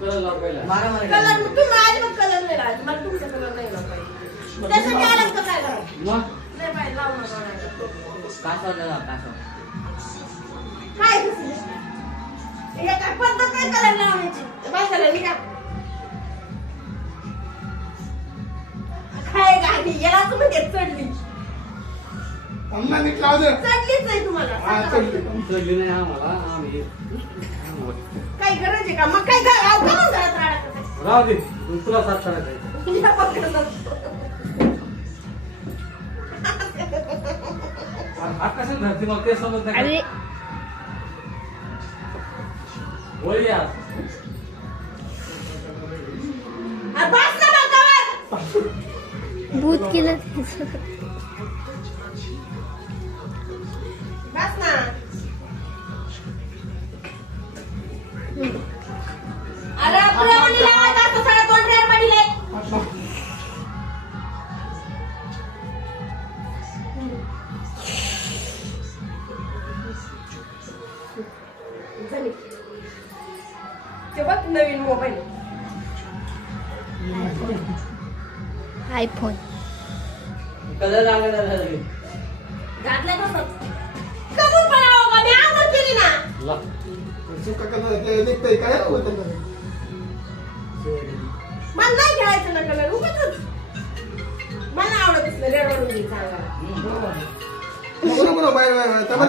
Colour लाव पहिला. मारा मारा कलर तुम्ही अजिबात कलर नाही लावायचा. मला तुमचा कलर नाही लावायचा. त्यासाठी आलात का काय करा? मग नाही पाहिजे लावू नका. कासव दादा कासव काय दिसलं? हे काय पद्धत काय कलर लावायची? बसायला निघा. काय गाडी याला तुम्ही घेत चढली. अण्णा नीट लाव दे. चढलीच आहे तुम्हाला. हा चढली. चढली नाही आम्हाला आम्ही काही गरज आहे का? मग काय घरात घरात राहणार. राहू दे तुला साथ करायचं आहे. या पकडत हात कशाला धरते मग ते समजत नाही अरे का? होय यार बस ना बघावर. भूत केलं त्याचं. बस ना. अरे प्रेमाने लावायचं असतं सगळं तोंड रेरपाडीला आहे. झाली. ते बघ नवीन मोबाईल आयफोन कलर लागला लगेच घातलाय तसंच. कमून पळावं का? मी आवड केली ना. ला सुका कलर निघतंय काय होतं त्याला? मला नाही खेळायचं ना कलर उगाच. मला आवडत असलं रेडवरून सांगा. नको नको बाय बाय बाय